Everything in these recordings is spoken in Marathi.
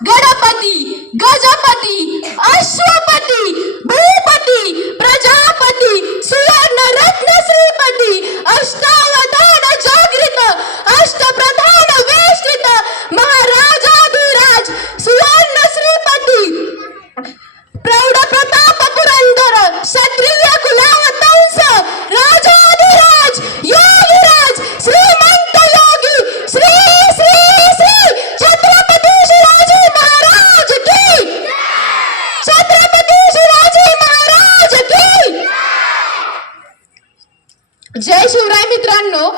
गणपती, गजपती, अश्वपती, भूपती, प्रजापती, सुवर्ण रत्न श्रीपती, अष्टावधान जागृत, अष्टप्रधान वेष्टित, महाराजाधिराज, सुवर्ण श्रीपती, प्रौढ प्रताप पुरंदर, क्षत्रिय कुलावतंस, राजाधिराज, योगीराज, श्रीमंत योगी, श्री श्री श्री छत्रपती शिवाजी महाराज की, छत्रपती शिवाजी महाराज की जय. शिवराय मित्रांनो,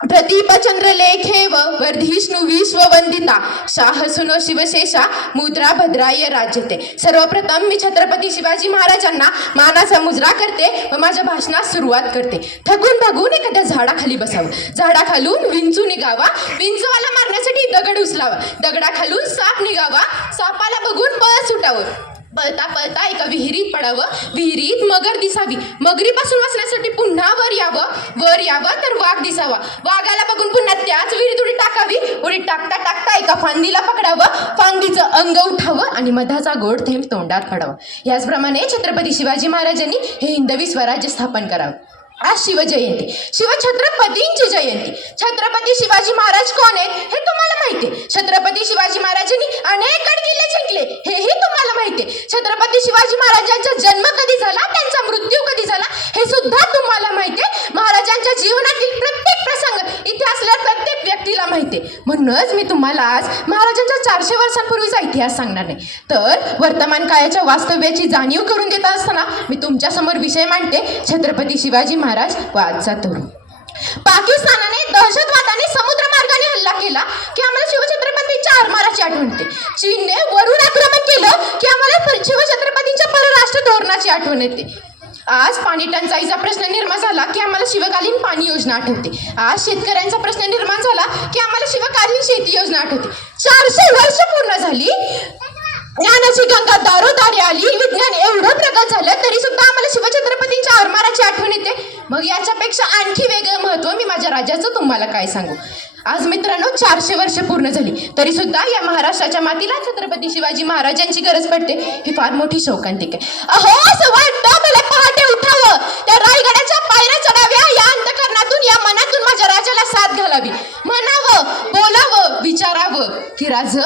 प्रदीपचंद्र लेखेव वर्धिष्णू विश्ववंदिता, शाहसुनो शिवशेषा मुद्रा भद्राय राज्यते. सर्वप्रथम मी छत्रपती शिवाजी महाराजांना मानाचा मुजरा करते व माझ्या भाषणास सुरुवात करते. थकून भागून एखाद्या झाडाखाली बसावं, झाडाखालून विंचू निघावा, विंचूला मारण्यासाठी दगड उचलावा, दगडाखालून साप निघावा, सापाला बघून पळ सुटावं, पळता पळता एका विहिरीत पडावं, विहिरीत मगर दिसावी, मगरीपासून वाचण्यासाठी पुन्हा वर यावं तर वाघ दिसावा, वाघाला बघून पुन्हा त्याच विहिरीत उडी टाकावी, उडी टाकता टाकता एका फांदीला पकडावं, फांदीचं अंग उठावं आणि मधाचा गोड थेंब तोंडात पडावा. याचप्रमाणे छत्रपती शिवाजी महाराजांनी हे हिंदवी स्वराज्य स्थापन करावं. आज शिवजयंती, शिवछत्रपतींची जयंती. छत्रपती शिवाजी महाराज कोण आहेत हे तुम्हाला माहिती आहे. छत्रपती शिवाजी महाराजांनी अनेक गडकिल्ले जिंकले हेही तुम्हाला माहिती आहे. छत्रपती शिवाजी महाराजांचा जन्म कधी झाला, त्यांचा मृत्यू कधी झाला हे सुद्धा तुम्हाला माहिती आहे. महाराजांच्या जीवनातील प्रत्येक प्रसंग इथे असलेल्या प्रत्येक व्यक्तीला माहिती आहे. म्हणूनच मी तुम्हाला आज महाराजांच्या 400 वर्षांपूर्वीचा इतिहास सांगणार नाही, तर वर्तमान काळाच्या वास्तव्याची जाणीव करून देत असताना मी तुमच्या समोर विषय मांडते छत्रपती शिवाजी महाराज व आजचा तरुण. पाकिस्तानाने दहशतवादाने समुद्र मार्गाने हल्ला केला की आम्हाला शिवछत्रपतींच्या आरमाराची आठवण येते. चीनने वरून आक्रमण केलं की आम्हाला शिवछत्रपतींच्या परराष्ट्र धोरणाची आठवण येते. आज पाणी टंचाईचा प्रश्न निर्माण झाला की आम्हाला शिवकालीन पाणी योजना आठवते. आज शेतकऱ्यांचा प्रश्न निर्माण झाला की आम्हाला शिवकालीन शेती योजना आठवते. 400 वर्ष पूर्ण झाली, ज्ञानाची गंगा दारोदारी आली, विज्ञान एवढं प्रगत झालं तरी सुद्धा आम्हाला शिवछत्रपतींच्या आरमाराची आठवण येते. मग याच्यापेक्षा आणखी वेगळं महत्त्व मी माझ्या राज्याचं तुम्हाला काय सांगू. आज मित्रांनो 400 वर्ष पूर्ण झाली तरी सुद्धा या महाराष्ट्राच्या मातीला छत्रपती शिवाजी महाराजांची गरज पडते. ही फार मोठी शोकांतिक आहे. अहो, असं वाटतं मला पहाटे उठावं, त्या रायगडाच्या पायऱ्या चढाव्या, या अंतःकरणातून या मनातून माझ्या राजाला साथ घालावी, म्हणावं, बोलावं, विचारावं की राज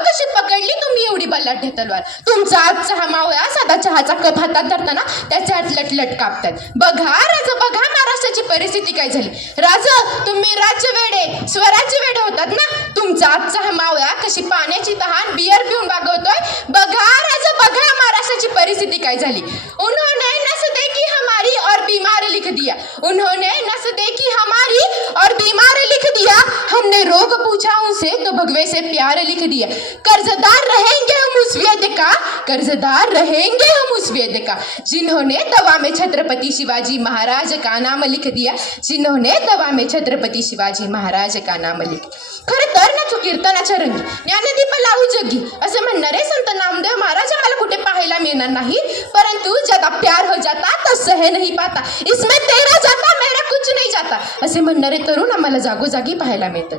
कशी पकडली तुम्ही एवढी बलाढ्य तलवार. तुमचा आजचा हा मावळा साधा चहाचा कप हातात धरताना त्याचे हात लटलट कापतात. बघा बघा महाराष्ट्राची परिस्थिती काय झाली. तुम्ही राज्य वेडे, स्वराज्य वेडे होतात ना. तुमचा आजचा हा मावळा कशी पाण्याची तहान बियर पिऊन भागवतोय. बघा बघा महाराष्ट्राची परिस्थिती काय झाली. उन्होंने नस देखी हमारी और बीमार लिख दिया, उन्होंने नस देखी हमारी और बीमार लिख दिया, हमने रोग पूछा उनसे तो भगवे से प्यार लिख दिया. कर्जदार रहेंगे हम उस वेद का, कर्जदार रहेंगे हम उस वेद का, जिन्होंने दवा में छत्रपति शिवाजी महाराज का नाम लिख दिया, जिन्होंने दवा में छत्रपति शिवाजी महाराज का नाम लिख. खरं तर ना कीर्तनाच्या रंगी ज्ञानदीप लावू जगी असे म्हणणारे संत नामदेव महाराज आम्हाला कुठे पाहायला मिळणार नाही. परंतु ज्यादा प्यार हो जाता तो सह नहीं पाता, इसमें तेरा जाता मेरा कुछ नहीं जाता असे म्हणणारे तरुण आम्हाला जागोजागी पाहायला मिळतात.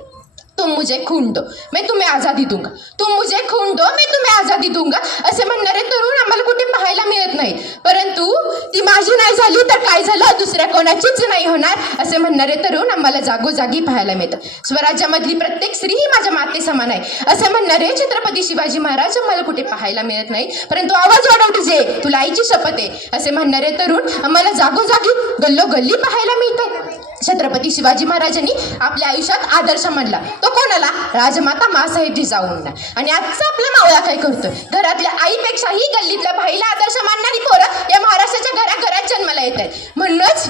तुम मुझे खून दो मैं तुम्हें आज़ादी दूंगा, तुम मुझे खून दो मैं तुम्हें आज़ादी दूंगा असे म्हणणारे तरुण आम्हाला कुठे पाहायला मिळत नाही. परंतु ती माझी नाही झाली तर काय झालं, दुसऱ्या कोणाचीच नाही होणार असे म्हणणारे तरुण आम्हाला जागोजागी पाहायला मिळतात. स्वराज्यामधली प्रत्येक स्त्री ही माझ्या माते समान आहे असे म्हणणारे छत्रपती शिवाजी महाराज आम्हाला कुठे पाहायला मिळत नाही. परंतु आवाज वाढव तुझे, तुला आईची शपथ आहे असे म्हणणारे तरुण आम्हाला जागोजागी गल्लोगल्ली पाहायला मिळतात. छत्रपती शिवाजी महाराजांनी आपल्या आयुष्यात आदर्श मानला, तो कोणाला, राजमाता माँसाहेब जिजाऊंना. आणि आजचा आपला मावळा काय करतोय, घरातल्या आईपेक्षाही गल्लीतल्या बाईला आदर्श मानणारी पोरं या महाराष्ट्राच्या घराघरात जन्माला येत आहेत. म्हणूनच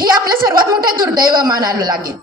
हे आपलं सर्वात मोठं दुर्दैव मानायला लागेल.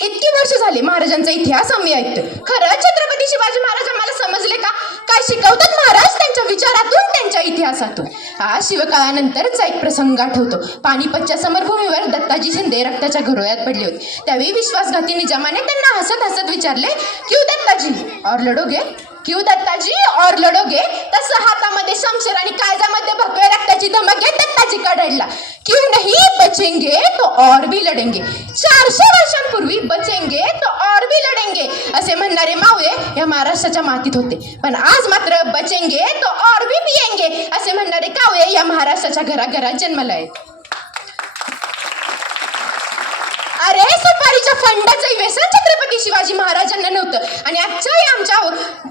इतकी वर्ष झाली महाराजांचा इतिहास आम्ही ऐकतोय. खरं छत्रपती शिवाजी महाराज आम्हाला समजले का, काय शिकवतात महाराज त्यांच्या विचारातून, त्यांच्या इतिहासातून. आज शिवकाळानंतरचा एक प्रसंग आठवतो. पानिपतच्या समरभूमीवर दत्ताजी शिंदे रक्ताच्या घरोळ्यात पडले होते. त्यावेळी विश्वासघाती निजामाने त्यांना हसत हसत विचारले, क्यों दत्ताजी और लढोगे, क्यों दत्ताजी और लढोगे. तसं हातामध्ये शमशेर आणि काळजामध्ये भगव्या रक्ताची धमक घेत दत्ताजी कढडला. क्यों नहीं बचेंगे तो और भी लढेंगे. 400 वर्षांपूर्वी बचेंगे तो और भी लढेंगे असे म्हणणारे मावळे या महाराष्ट्राच्या मातीत होते. पण आज मात्र बचेंगे तो और भी पियेंगे असे म्हणणारे कावळे या महाराष्ट्राच्या घराघरात जन्मला आहेत. अरे सुपारीच्या फंडाचं व्यसन छत्रपती शिवाजी महाराजांना नव्हतं आणि आजच्या आमच्या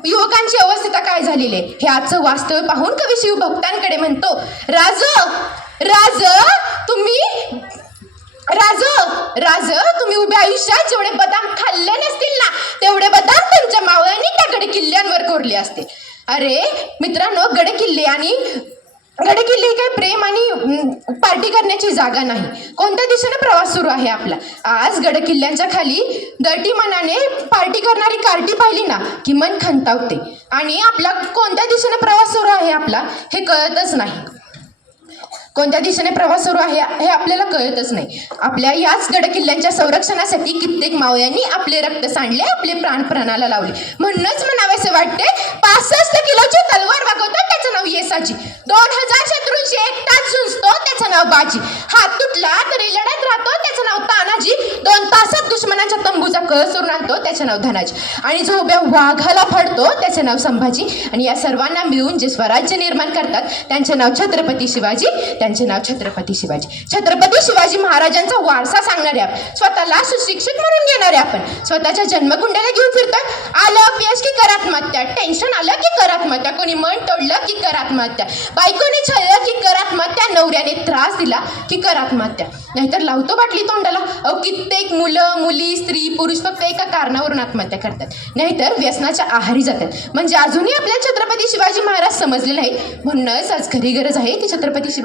युवकांची अवस्था काय झालेली आहे हे आजचं वास्तव पाहून कवी शिवभक्तांकडे म्हणतो, राज राज तुम्ही उभ्या आयुष्यात जेवढे बदाम खाल्ले नसतील ना तेवढे बदाम तुमच्या मावळ्यांनी त्या गड किल्ल्यांवर कोरले असते. अरे मित्रांनो, गडकिल्ले ही काही प्रेम आणि पार्टी करण्याची जागा नाही. कोणत्या दिशेने प्रवास सुरू आहे आपला? आज गडकिल्ल्यांच्या खाली दर्टी मनाने पार्टी करणारी कार्टी पाहिली ना की मन खंतावते आणि आपला कोणत्या दिशेने प्रवास सुरू आहे आपला हे कळतच नाही. कोणत्या दिशेने प्रवास सुरू आहे हे आपल्याला कळतच नाही. आपल्या याच गडकिल्ल्यांच्या संरक्षणासाठी कित्येक मावळ्यांनी आपले रक्त सांडले, आपले प्राण प्राणाला लावले. म्हणूनच म्हणावेसे वाटते 65 किलोची तलवार वागवतो त्याचं नाव येसाची, 2000 शत्रूंशी एकटाच झुंजतो त्याचं नाव बाजी, हात तुटला तरी लढत राहतो त्याचं नाव तानाजी, 2 तासात दुश्मनाच्या तंबूचा कळ सोडून आणतो त्याचं नाव धनाजी, आणि जो उभ्या वाघाला फाडतो त्याचं नाव संभाजी, आणि या सर्वांना मिळून जे स्वराज्य निर्माण करतात त्यांचे नाव छत्रपती शिवाजी, त्यांचे नाव छत्रपती शिवाजी. छत्रपती शिवाजी महाराजांचा वारसा सांगणारे आपण, स्वतःला सुशिक्षित म्हणून घेणारे आपण, स्वतःच्या जन्मकुंडाला घेऊन फिरतोय. आलं अपयश की कर आत्महत्या, टेन्शन आलं की कर आत्महत्या, कोणी मन तोडलं की कर आत्महत्या, बायकोने छळलं की कर आत्महत्या, नवऱ्याने त्रास दिला की कर आत्महत्या, नाहीतर लावतो बाटली तोंडाला. कित्येक मुलं मुली स्त्री पुरुष फक्त एका कारणावरून आत्महत्या करतात, नाहीतर व्यसनाच्या आहारी जातात. म्हणजे अजूनही आपल्या छत्रपती शिवाजी महाराज समजले नाहीत. म्हणूनच आज खरी गरज आहे ती छत्रपती शिवाजी